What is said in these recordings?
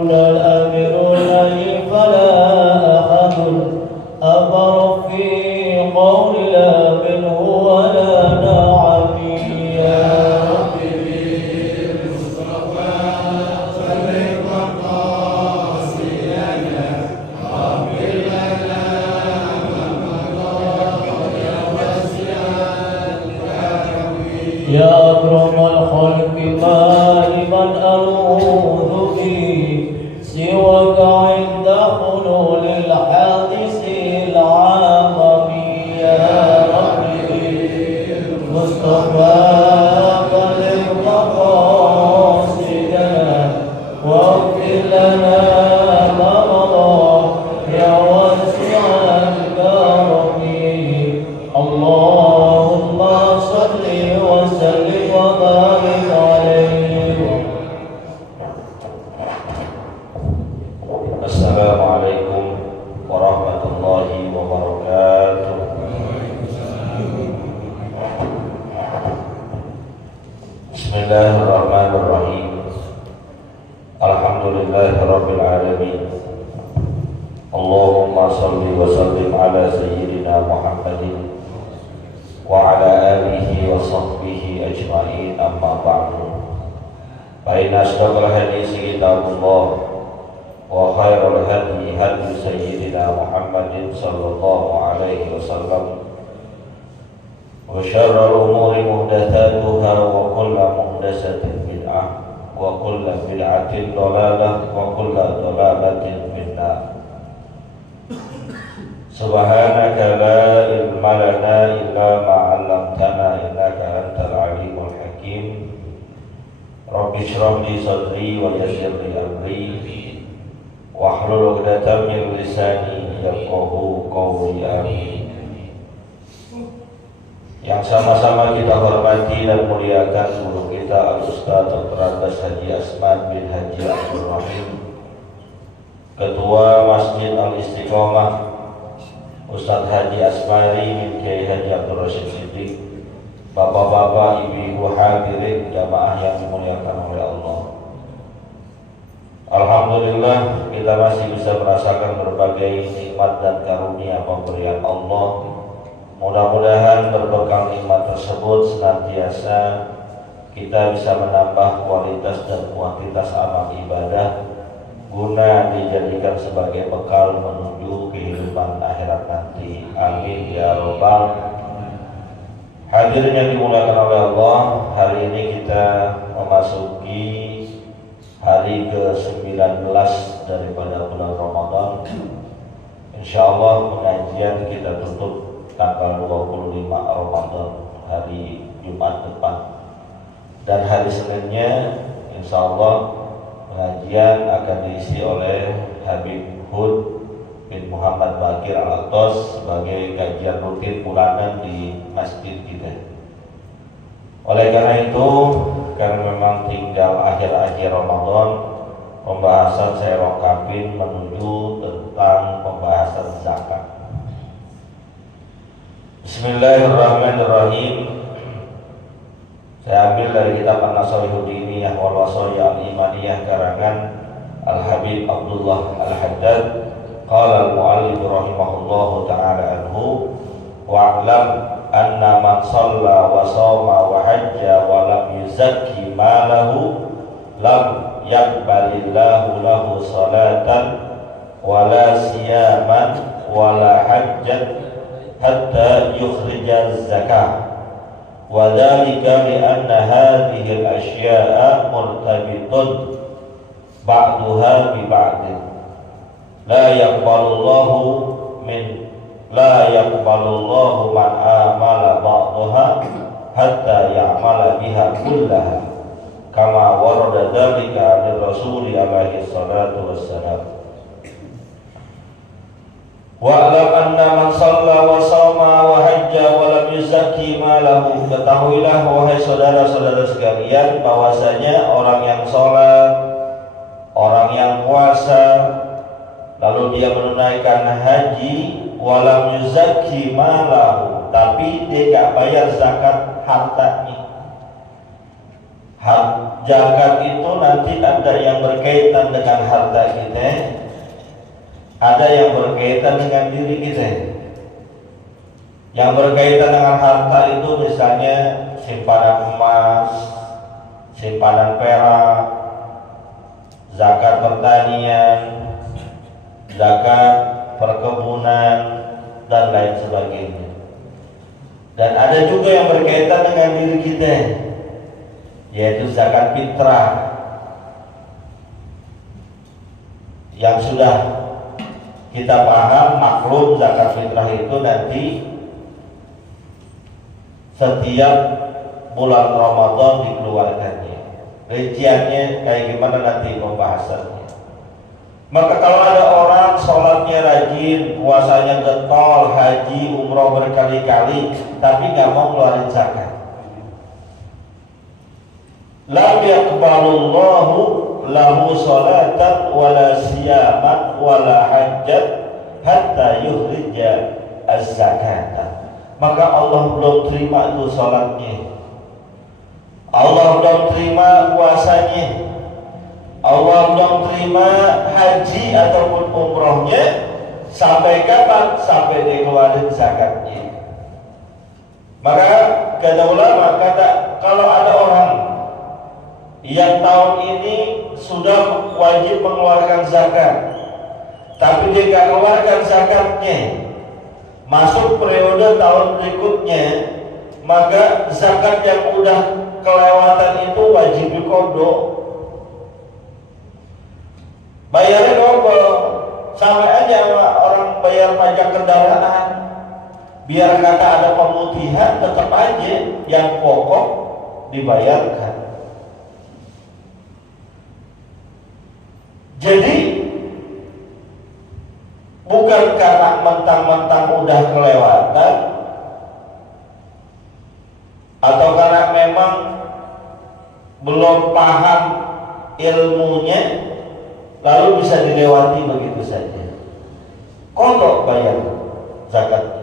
الآمرون لي فلا أحد أبر في قول لا منه ولا نعمي يا رب بالمصطفى بلغ مقاصدنا واغفر لنا ما مضى يا واسع الكرم يا أكرم الخلق ما لمن ألوذ سواك عند حلول الحادث العالمي يا ربي مصطفى بلغ مقاصدنا واغفر لنا ما مضى يا واسع الكرم اللهم صل وسلم وبارك عليه. Assalamualaikum warahmatullahi wabarakatuh. Bismillahirrahmanirrahim. Alhamdulillahirabbil alamin. Allahumma shalli wa sallim ala sayyidina Muhammadin wa ala alihi wa sahbihi ajma'in, amma ba'du. Fa inna asdaqal haditsi kitabullah wa khairul hadi hadi sayyidina Muhammadin sallallahu alaihi wasallam wa syarrul umuri muhdatsatuha wa kullu muhdatsatin bid'ah wa kullu bid'atin dhalalah wa kullu dhalalatin finnar. Subhanaka la ilma lana illa ma 'allamtana innaka antal alimul hakim. Rabbi shrah li sadri wa yassir li amri wahlul 'uqdatam min lisani yafqahu qawli. Amin. Yang sama-sama kita hormati dan muliakan guru kita Al-Ustaz Dr. Andes Haji Asman bin Haji Abdul Rahim, Ketua Masjid Al-Istiqomah Ustaz Haji Asmari bin Kiai Haji Abdul Rashid Siddiq, bapak-bapak, ibu-ibu hadirin jamaah yang dimuliakan oleh Allah. Alhamdulillah kita masih bisa merasakan berbagai nikmat dan karunia pemberian Allah. Mudah-mudahan berbekal nikmat tersebut senantiasa kita bisa menambah kualitas dan kuantitas amal ibadah guna dijadikan sebagai bekal menuju kehidupan akhirat nanti. Amin ya robbal. Hadirin yang dimuliakan oleh Allah, hari ini kita memasuki hari ke-19 daripada bulan Ramadan. Insyaallah pengajian kita tutup tanggal 25 Ramadan, hari Jumat depan. Dan hari Seninnya insyaallah pengajian akan diisi oleh Habib Hud bin Muhammad Bakir Al-Atos sebagai kajian rutin bulanan di masjid kita. Oleh karena itu, karena memang tinggal akhir-akhir Ramadan, pembahasan saya lengkapin menuju tentang pembahasan zakat. Bismillahirrahmanirrahim. Saya ambil dari kitab An-Nasaihud Diniyah wal Wasaya Al-Imaniyah karangan Al-Habib Abdullah Al-Haddad. Qala al-mu'allif rahimahullahu ta'ala anhu wa'lam anna man shalla wa shoma wa hajja wa lam yuzakki malahu lam yaqbalillahu lahu salatan wala siyaman wala hajjan hatta yukhrija zakah. Wa dhalika li anna hadhihi al-ashya'a murtabitun ba'duha bi ba'din la yaqbalullahu man amala ba'daha hatta ya'mala biha kullaha kama warada dhalika an Rasuli alaihi salatu wassalam. Wa'lam anna man shalla wa shoma wa hajja wa lam yuzakki malahu. Ketahuilah wahai saudara-saudara sekalian bahwasanya orang yang sholat, orang yang puasa, lalu dia menunaikan haji, walam yuzakki malahu, tapi dia gak bayar zakat hartanya. zakat itu nanti ada yang berkaitan dengan harta kita, ada yang berkaitan dengan diri kita. Yang berkaitan dengan harta itu misalnya simpanan emas, simpanan perak, zakat pertanian, zakat perkebunan, dan lain sebagainya. Dan ada juga yang berkaitan dengan diri kita, yaitu zakat fitrah, yang sudah kita paham maklum zakat fitrah itu nanti setiap bulan Ramadan dikeluarkannya. Rinciannya kayak gimana nanti pembahasannya. Maka kalau ada orang sholatnya rajin, puasanya getol, haji, umroh berkali-kali, tapi nggak mau ngeluarin zakat, lam yaqbalullahu lahu sholatan wala siyaman wala hajjat hatta yuhrija az-zakata. Maka Allah belum terima itu sholatnya, Allah belum terima puasanya, Allah belum terima haji ataupun umrohnya. Sampai kapan? Sampai dikeluarin zakatnya. Maka kata ulama, kalau ada orang yang tahun ini sudah wajib mengeluarkan zakat, tapi dia nggak keluarkan zakatnya, masuk periode tahun berikutnya, maka zakat yang udah kelewatan itu wajib dikodok. Bayarnya double, sama aja sama orang bayar pajak kendaraan. Biar kata ada pemutihan, tetap aja yang pokok dibayarkan. Jadi bukan karena mentang-mentang udah kelewatan, atau karena memang belum paham ilmunya, lalu bisa dilewati begitu saja. Kodok bayar zakatnya.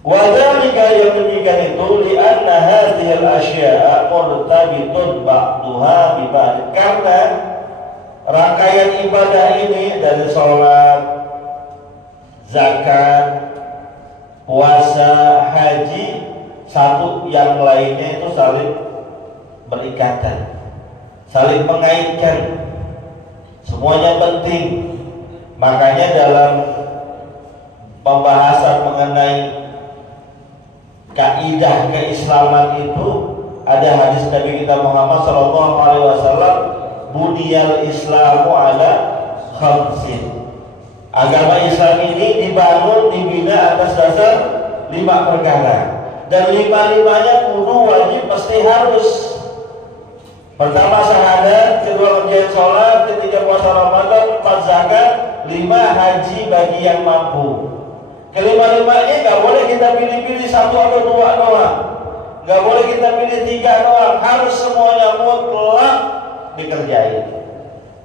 Wadhalika, yang demikian itu, li'anna hadhil asya'a murtabitun ba'duha bi ba'd. Karena rangkaian ibadah ini dari sholat, zakat, puasa, haji, satu yang lainnya itu saling berikatan, saling mengaitkan, semuanya penting. Makanya dalam pembahasan mengenai kaidah keislaman itu ada hadis Nabi kita Muhammad SAW, buniyal islamu ala khamsin. Agama Islam ini dibangun, dibina atas dasar 5 perkara, dan 5-5-nya kudu wajib, pasti harus. Pertama syahadat, kedua menjalankan sholat, ketiga puasa Ramadan, 4 zakat, 5 haji bagi yang mampu. Kelima-limanya nggak boleh kita pilih-pilih 1 atau 2 doang, nggak boleh kita pilih 3 doang, harus semuanya mutlak dikerjain.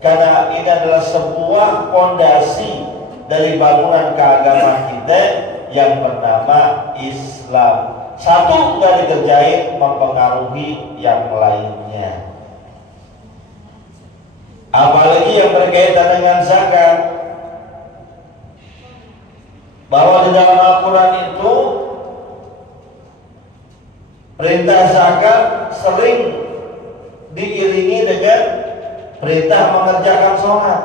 Karena ini adalah sebuah fondasi dari bangunan keagamaan kita yang bernama Islam. Satu nggak dikerjain mempengaruhi yang lainnya. Apalagi yang berkaitan dengan zakat, bahwa di dalam Al-Quran itu perintah zakat sering diiringi dengan perintah mengerjakan sholat.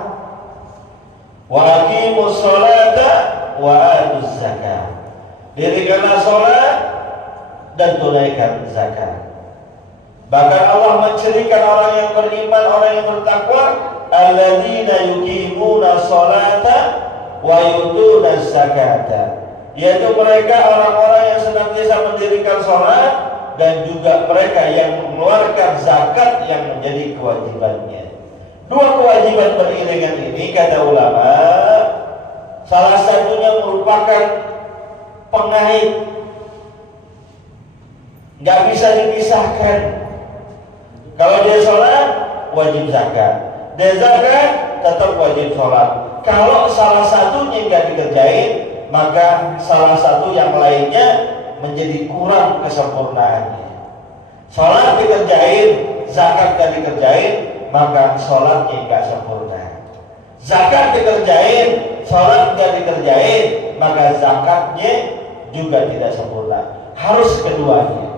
Wa aqimus sholata wa atuz zakat. Dirikanlah sholat dan tunaikan zakat. Bahkan Allah mencirikan orang yang beriman, orang yang bertakwa, alladzina yuqimuna sholata wa yutuna zakata, yaitu mereka orang-orang yang senantiasa mendirikan sholat dan juga mereka yang mengeluarkan zakat yang menjadi kewajibannya. 2 kewajiban beriringan ini, kata ulama, salah satunya merupakan pengait, nggak bisa dipisahkan. Kalau dia sholat, wajib zakat. Dia zakat, tetap wajib sholat. Kalau salah satunya nggak dikerjain, maka salah satu yang lainnya menjadi kurang kesempurnaannya. Sholat dikerjain, zakat gak dikerjain, maka sholatnya gak sempurna. Zakat dikerjain, sholat gak dikerjain, maka zakatnya juga tidak sempurna. Harus keduanya.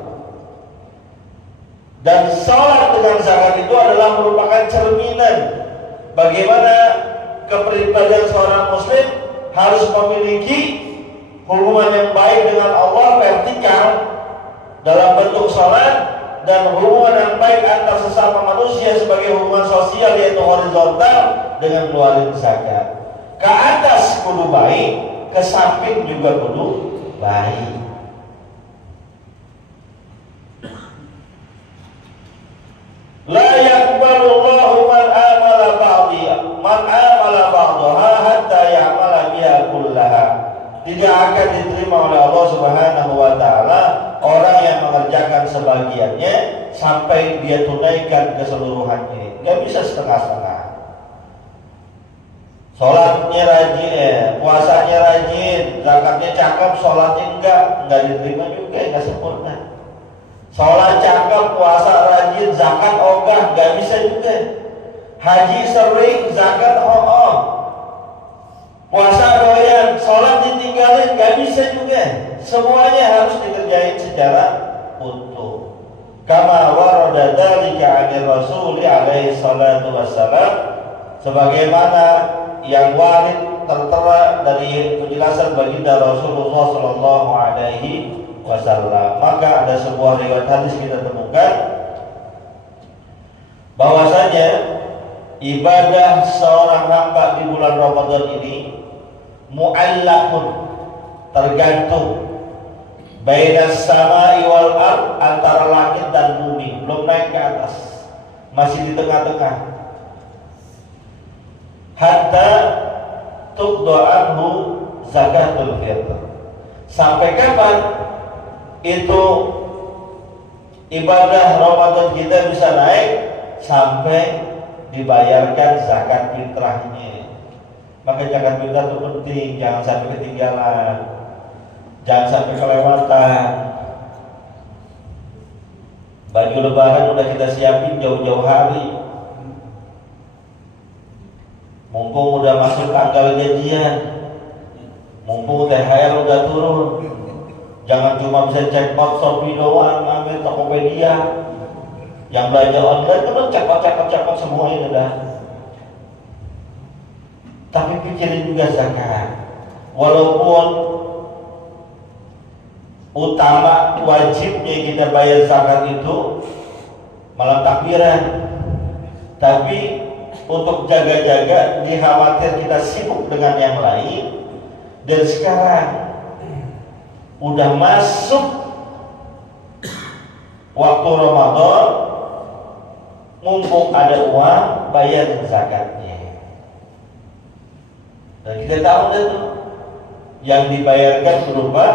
Dan sholat dengan zakat itu adalah merupakan cerminan bagaimana kepribadian seorang muslim harus memiliki hubungan yang baik dengan Allah vertikal dalam bentuk sholat, dan hubungan yang baik antar sesama manusia sebagai hubungan sosial yaitu horizontal dengan keluarin zakat. Ke atas kudu baik, ke samping juga kudu baik. La yaqbalullahu man amala ba'daha hatta ya'mala biha kullaha. Tidak akan diterima oleh Allah Subhanahu wa taala orang yang mengerjakan sebagiannya sampai dia tunaikan keseluruhannya. Gak bisa setengah-setengah. Sholatnya rajin, puasanya rajin, zakatnya cakep, sholatnya enggak diterima juga, enggak sempurna. Sholat cakep, puasa rajin, zakat ogah, enggak bisa juga. Haji sering, zakat puasa doyan, sholat ditinggalin, enggak bisa juga. Semuanya harus dikerjain secara utuh. Kama warada dzalika 'anil Rasul alaihi salatu wassalam, sebagaimana yang warid tertera dari penjelasan baginda Rasulullah sallallahu alaihi wasallam. Maka ada sebuah riwayat hadis kita temukan bahwasanya ibadah seorang hamba di bulan Ramadan ini mu'allaqun, tergantung bainas samai wal ard, antara langit dan bumi, belum naik ke atas, masih di tengah-tengah. Hatta tuqda anhu zakatul fitr. Sampai kapan itu ibadah Ramadan kita bisa naik? Sampai dibayarkan zakat fitrahnya. Maka zakat fitrah itu penting, jangan sampai ketinggalan, jangan sampai kelewatan. Baju lebaran udah kita siapin jauh-jauh hari, mumpung udah masuk tanggal gajian, mumpung THR udah turun. Jangan cuma bisa cek box Shopee doang, ambil Tokopedia. Yang belanja online kan cepat semua ini dah. Tapi pikirin juga zakat. Walaupun utama wajibnya kita bayar zakat itu malam takbiran, tapi untuk jaga-jaga dikhawatir kita sibuk dengan yang lain. Dan sekarang udah masuk waktu Ramadan, mumpung ada uang, bayar zakatnya. Dan kita tahu itu yang dibayarkan berupa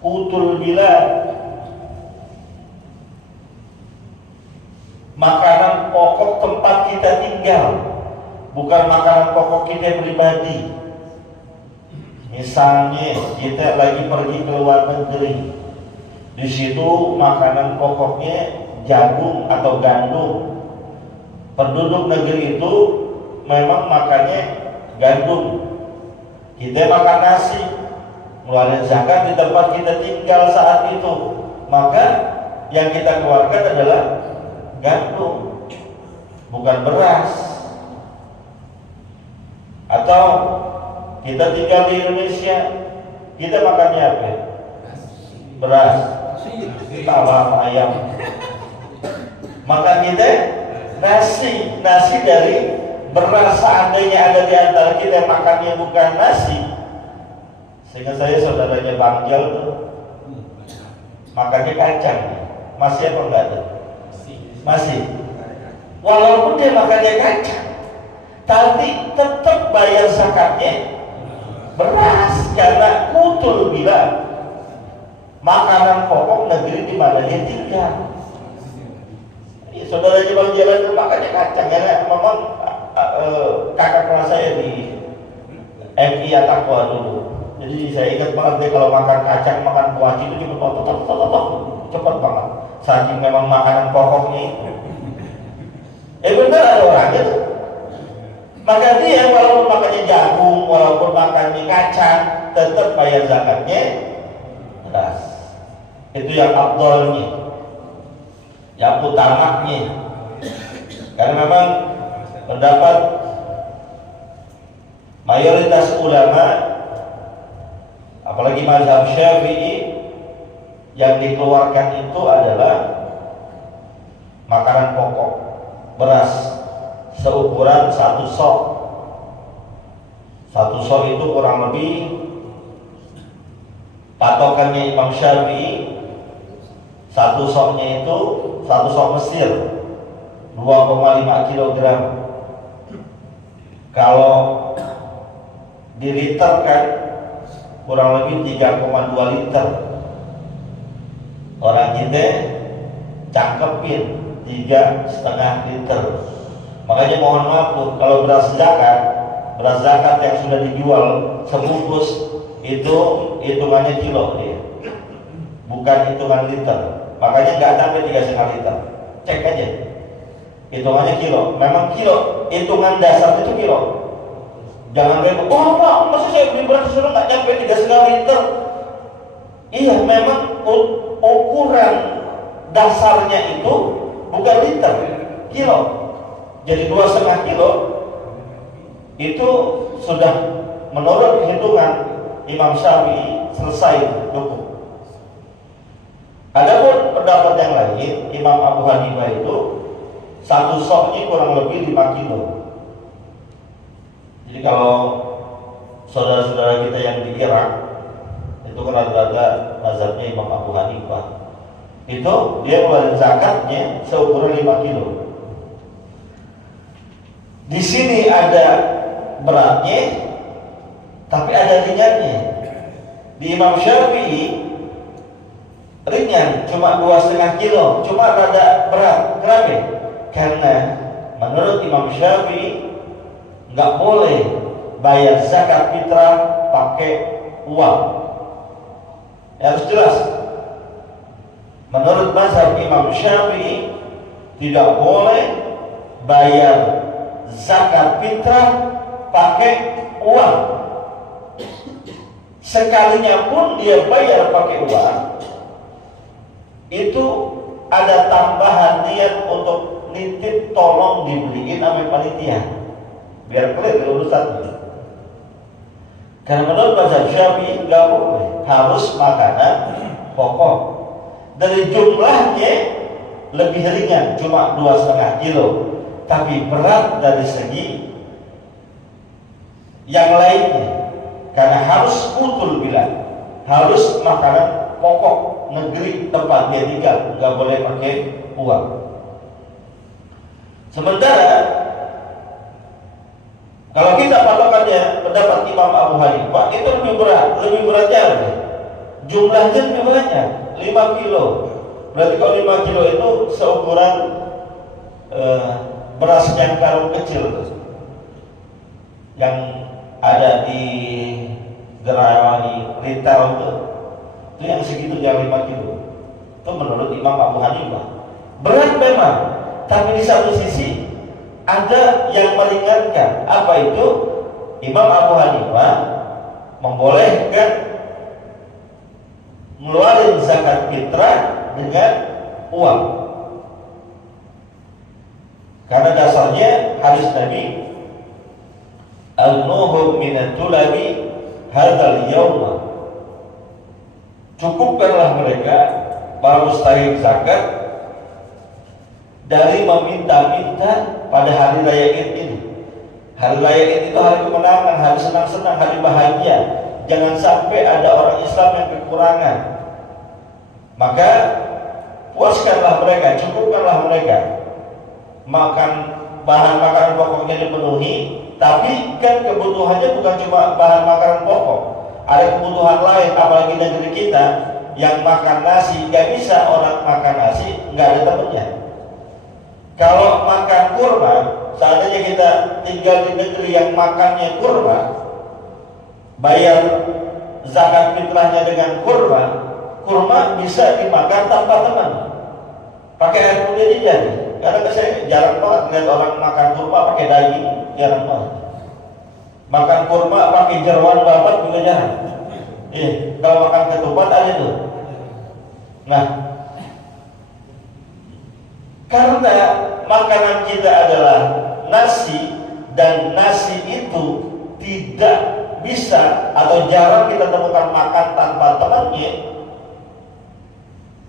utul bilad, makanan pokok tempat kita tinggal, bukan makanan pokok kita pribadi. Misalnya kita lagi pergi ke luar negeri, di situ makanan pokoknya jagung atau gandum. Penduduk negeri itu memang makannya gandum, kita makan nasi, ngeluarin zakat di tempat kita tinggal saat itu. Maka yang kita keluarkan adalah gandum, bukan beras. Atau kita tinggal di Indonesia, kita makannya apa? Beras, talam ayam. Makan kita nasi dari beras. Seandainya ada di antara kita makannya bukan nasi, sehingga saya saudaranya Bang Jal tuh makannya kacang, masih apa enggak tuh? Masih. Walaupun dia makannya kacang, tapi tetap bayar zakatnya beras, karena kutul bila makanan pokok negeri di mana dia tinggal. Saudaranya Bang Jalan itu makannya kacang, karena memang kakak kelas saya di MI Atakwa dulu. Jadi saya ingat banget deh kalau makan kacang, makan kuaci itu cuma cepat banget. saking memang makanan pokoknya itu. Benar ada orangnya tuh. Maka dia walaupun makannya jagung, walaupun makannya kacang, tetap bayar zakatnya beras. Itu yang afdolnya, yang utamanya. Karena memang pendapat mayoritas ulama, apalagi mazhab Syafi'i, yang dikeluarkan itu adalah makanan pokok, beras seukuran 1 sok. 1 sok itu kurang lebih patokannya Imam Syafi'i, 1 soknya itu 1 sok Mesir 2,5 kilogram. Kalau diliterkan kurang lebih 3,2 liter. Orang kita cangkepin 3,5 liter. Makanya mohon maaf kalau beras zakat yang sudah dijual sebungkus itu hitungannya kilo dia, bukan hitungan liter. Makanya nggak sampai 3,5 liter. Cek aja, hitungannya kilo. Memang kilo, hitungan dasar itu kilo. Jangan ribut. Oh Pak, masa saya beli beras disuruh nggak nyampe 3,5 liter? Iya, memang ukuran dasarnya itu bukan liter, kilo. Jadi 2,5 kilo itu sudah menurut hitungan Imam Syafi'i selesai cukup. Adapun pendapat yang lain, Imam Abu Hanifah itu 1 soknya kurang lebih 5 kilo. Jadi kalau saudara-saudara kita yang di Irak itu kan rata-rata mazhabnya Imam Abu Hanifah, itu dia ngeluarin zakatnya seukuran 5 kilo. Di sini ada beratnya, tapi ada ringannya. Di Imam Syafi'i ringan, cuma 2,5 kilo, cuma rada berat. Kenapa? Karena menurut Imam Syafi'i nggak boleh bayar zakat fitrah pakai uang. Harus jelas. Menurut mazhab Imam Syafi'i tidak boleh bayar zakat fitrah pakai uang. Sekalinya pun dia bayar pakai uang, itu ada tambahan niat untuk nitip tolong dibeliin sama panitia, biar clear urusannya. Karena menurut mazhab Syafi'i nggak boleh, harus makanan pokok. Dari jumlahnya lebih ringan, cuma 2,5 kilo. Tapi berat dari segi yang lainnya, karena harus utul bilang, harus makanan pokok negeri tempat dia tinggal, nggak boleh pakai uang. Sementara kalau kita patokannya pendapat Imam Abu Hanifah itu lebih beratnya lebih. Jumlahnya lebih banyak, 5 kilo. Berarti kalau 5 kilo itu seukuran beras yang karung kecil yang ada di gerai retail itu yang segitu, yang 5 kilo. Itu menurut Imam Abu Hanifah berat memang, tapi di satu sisi ada yang meringankan. Apa itu? Imam Abu Hanifah membolehkan ngeluarin zakat fitrah dengan uang. Karena dasarnya hadis Nabi, al-nuhum minat tulabi hadzal yawma, cukupkanlah mereka para mustahik zakat dari meminta-minta pada hari raya Id ini. Hari raya Id itu hari kemenangan, hari senang-senang, hari bahagia. Jangan sampai ada orang Islam yang kekurangan. Maka puaskanlah mereka, cukupkanlah mereka. Makan bahan makanan pokoknya dipenuhi, tapi kan kebutuhannya bukan cuma bahan makanan pokok. Ada kebutuhan lain, apalagi negeri kita yang makan nasi, gak bisa orang makan nasi nggak ada temennya. Kalau makan kurma, seandainya kita tinggal di negeri yang makannya kurma, bayar zakat fitrahnya dengan kurma, kurma bisa dimakan tanpa teman. pakai air putih aja jadi. Karena saya jarang banget lihat orang makan kurma pakai daging, jarang banget. Makan kurma pakai jeroan babat juga jarang. Kalau makan ketupat ada tuh. Nah, karena makanan kita adalah nasi, dan nasi itu tidak bisa atau jarang kita temukan makan tanpa temannya,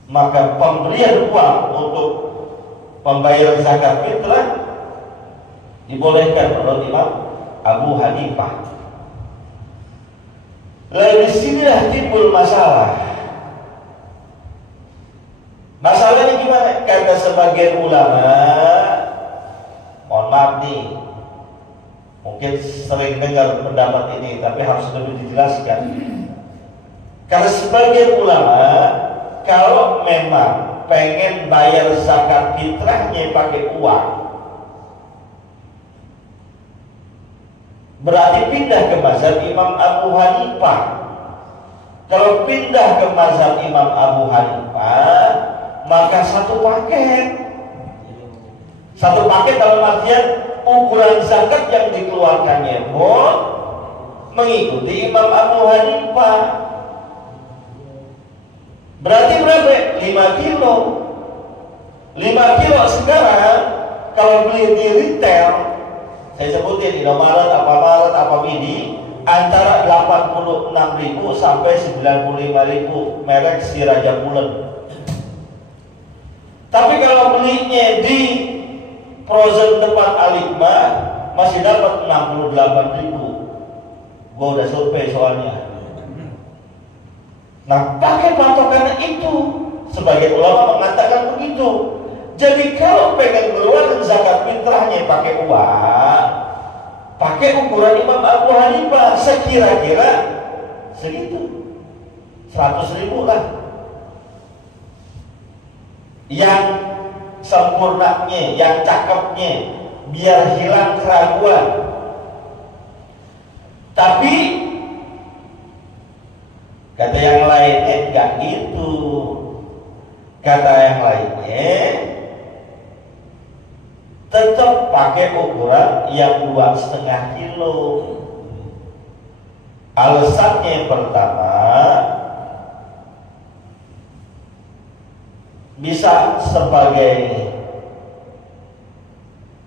maka pemberian uang untuk pembayaran zakat fitrah dibolehkan menurut Imam Abu Hanifah. Lalu disinilah timbul masalah. Masalahnya gimana? Kata sebagian ulama, mohon maaf nih, mungkin sering dengar pendapat ini, tapi harus lebih dijelaskan. Karena sebagian ulama, kalau memang pengen bayar zakat fitrahnya pakai uang, berarti pindah ke mazhab Imam Abu Hanifah. Kalau pindah ke mazhab Imam Abu Hanifah, maka satu paket dalam artian ukuran zakat yang dikeluarkannya pun mengikuti Imam Abu Hanifah. Berarti berapa? 5 kilo. 5 kilo sekarang kalau beli di retail, saya sebutin Indomaret, apa Midi, antara 86.000 sampai 95.000 merek si Raja Pulen. Tapi kalau belinya di frozen depan Alikma masih dapat 68.000. Gua udah survei soalnya. Nah, pakai patokan itu, sebagai ulama mengatakan begitu. Jadi kalau pengen keluar zakat fitrahnya pakai uang, pakai ukuran Imam Abu Hanifah, sekira-kira segitu, 100.000 lah. Yang sempurnanya, yang cakepnya, biar hilang keraguan. Tapi kata yang lainnya enggak gitu. Kata yang lainnya tetap pakai ukuran yang 2,5 kilo. Alasannya yang pertama, bisa sebagai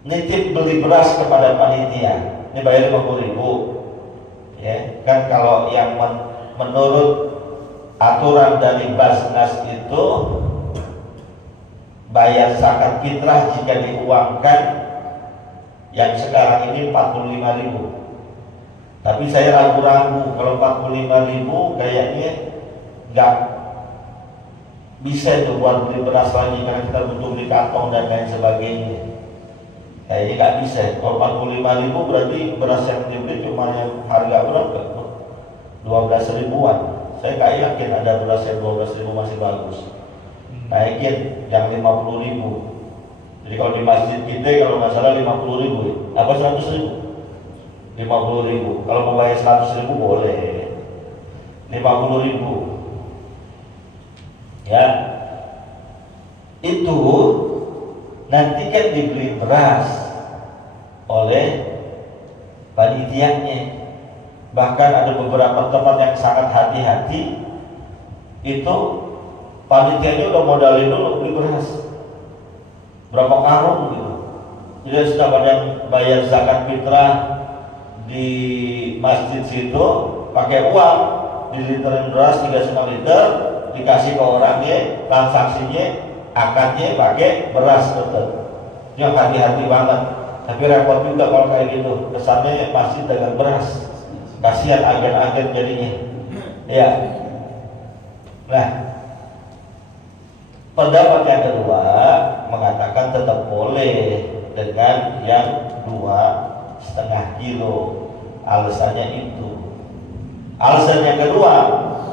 nitip beli beras kepada panitia. Ini bayar 50.000, ya kan. Kalau yang menurut aturan dari Basnas itu bayar zakat fitrah jika diuangkan yang sekarang ini 45.000. Tapi saya ragu-ragu kalau 45.000 kayaknya nggak bisa itu buat beli beras lagi, karena kita butuh beli kantong dan lain sebagainya. Kayaknya nggak bisa. Kalau 45.000 berarti beras yang dibeli cuma yang harga berapa? 12.000-an. Saya nggak yakin ada beras yang 12.000 masih bagus. Naikin yang 50.000. Jadi kalau di masjid kita kalau nggak salah 50.000, apa 100.000? 50.000. Kalau mau bayar 100.000 boleh. 50.000. Ya, itu nanti kan dibeli beras oleh panitianya. Bahkan ada beberapa tempat yang sangat hati-hati, itu panitianya udah modalin dulu beli beras berapa karung gitu. Jadi sedangkan yang bayar zakat fitrah di masjid situ pakai uang, diliterin beras 3,5 liter, dikasih ke orangnya, transaksinya akadnya pakai beras tetap. Yang hati-hati banget. Tapi repot juga kalau kayak gitu, kesannya masih dagang beras. Kasihan agen-agen jadinya. Ya. Nah, pendapat yang kedua mengatakan tetap boleh dengan yang 2,5 kilo. Alasannya itu. Alasan yang kedua,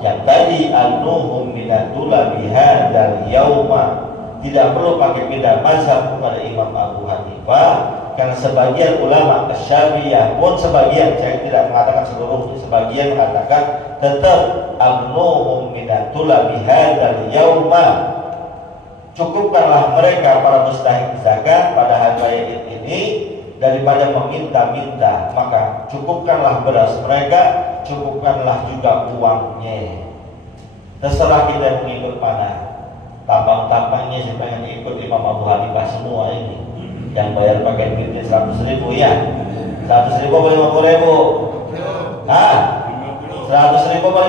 yang tadi an-nuhum minatula bihadal yauma, tidak perlu pakai pindah mazhab kepada Imam Abu Hanifah, karena sebagian ulama Syafi'iyah pun, sebagian, saya tidak mengatakan seluruhnya, sebagian mengatakan tetap an-nuhum minatula bihadal yauma, cukupkanlah mereka para mustahik zakat pada hari raya Id ini daripada meminta-minta, maka cukupkanlah beras mereka, cukupkanlah juga uangnya. Terserah kita mengikut mana. Tampang-tampangnya sih pengen ikut Imam Abu Hanifah semua ini. Yang bayar pakai duitnya 100.000 ya. 100.000 atau 50.000? Hah? 100.000 atau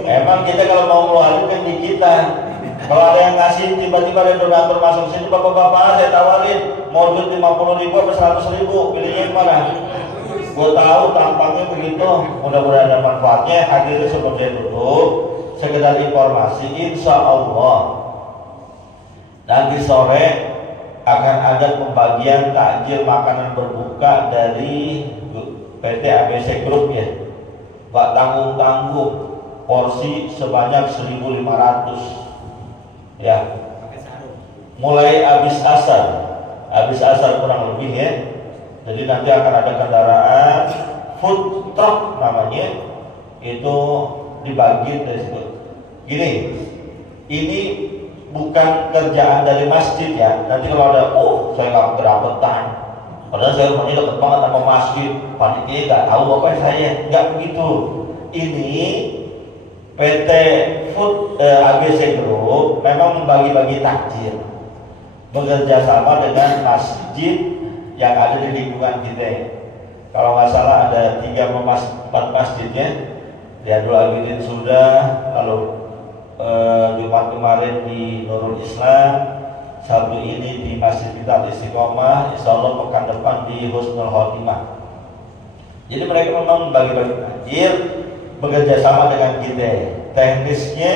50? Emang kita kalau mau ngeluarin kan di kita. Kalau ada yang ngasih tiba-tiba ada donatur masuk sini, bapak-bapak saya tawarin mau duit 50.000 atau 100.000, pilihnya yang mana? Gue tahu tampangnya begitu. Mudah-mudahan ada manfaatnya. Akhirnya seperti itu. Sekedar informasi, insya Allah nanti sore akan ada pembagian takjil makanan berbuka dari PT ABC Group ya. Gak tanggung-tanggung, porsi sebanyak 1.500 ya. Mulai habis asar kurang lebih ya. Jadi nanti akan ada kendaraan food truck namanya, itu dibagi dari situ. Gini, ini bukan kerjaan dari masjid ya. Nanti kalau ada, saya nggak kedapetan, padahal saya rumahnya dekat banget sama masjid, panitia nggak tahu apa saya, nggak begitu. Ini PT Food ABC Group memang membagi-bagi takjil, bekerja sama dengan masjid yang ada di lingkungan kita. Kalau nggak salah ada 4 masjidnya. Riyadul Abidin sudah, lalu Jumat kemarin di Nurul Islam, Sabtu ini di Masjid kita Istiqomah, insya Allah pekan depan di Husnul Khotimah. Jadi mereka memang bagi-bagi takjil, bekerja sama dengan kita. Teknisnya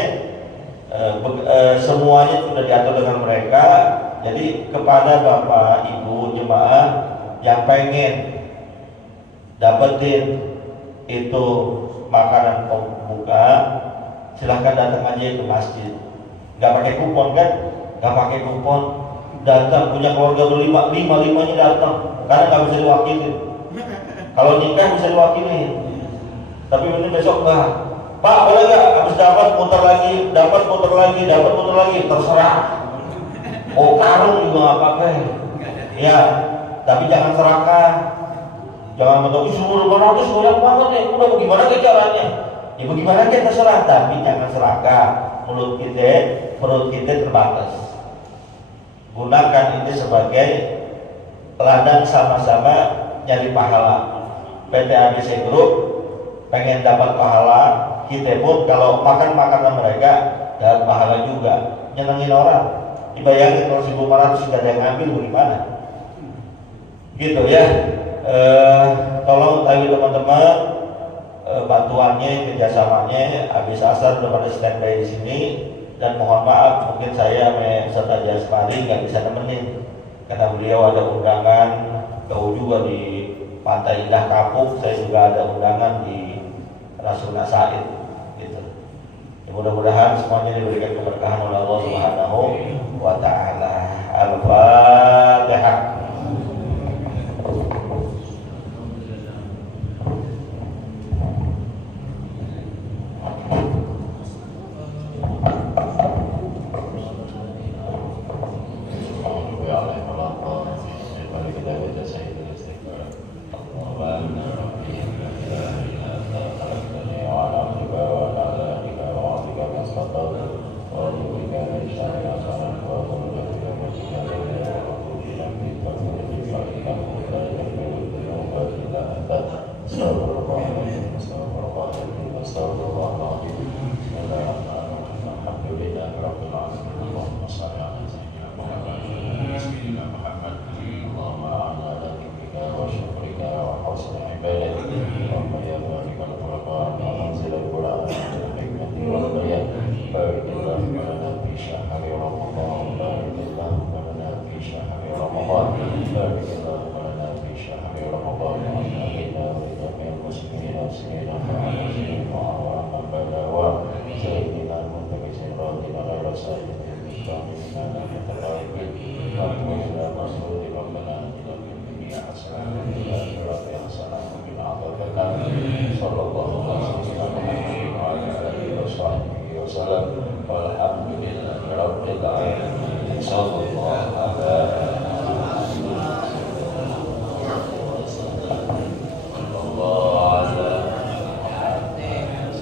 semuanya sudah diatur dengan mereka. Jadi kepada Bapak Ibu jemaah yang pengen dapetin itu makanan pembuka, silahkan datang aja ke masjid. Gak pakai kupon kan? Gak pakai kupon, datang, punya keluarga berlima, lima-limanya datang, karena gak bisa diwakilin. Kalau nikah bisa diwakilin, tapi ini besok enggak. Pak boleh gak? Habis dapat muter lagi, terserah. Mau karung juga gak pakai. Ya, tapi jangan serakah. Jangan betul, semua 500 banyak banget nih, udah bagaimana ke caranya? Ya bagaimana kita terserah, tapi jangan serakah. Perut kita terbatas. Gunakan ini sebagai ladang sama-sama nyari pahala. PT ABC Group pengen dapat pahala, kita pun kalau makan makanan mereka dapat pahala juga. Nyenengin orang. Dibayangin kalau 1.500 sudah ada yang ngambil bagaimana? Gitu ya. Tolong tahu teman-teman, bantuannya, kerjasamanya. Habis asar udah pada standby di sini, dan mohon maaf mungkin saya serta Jasmari nggak bisa nemenin karena beliau ada undangan jauh juga di Pantai Indah Kapuk. Saya juga ada undangan di Rasuna Said gitu. Ya, mudah-mudahan semuanya diberikan keberkahan oleh Allah Subhanahu wa Ta'ala. Al-Fatihah. Sallallahu alaihi wasallam. Walhamdulillah. رب العالمين صلى الله على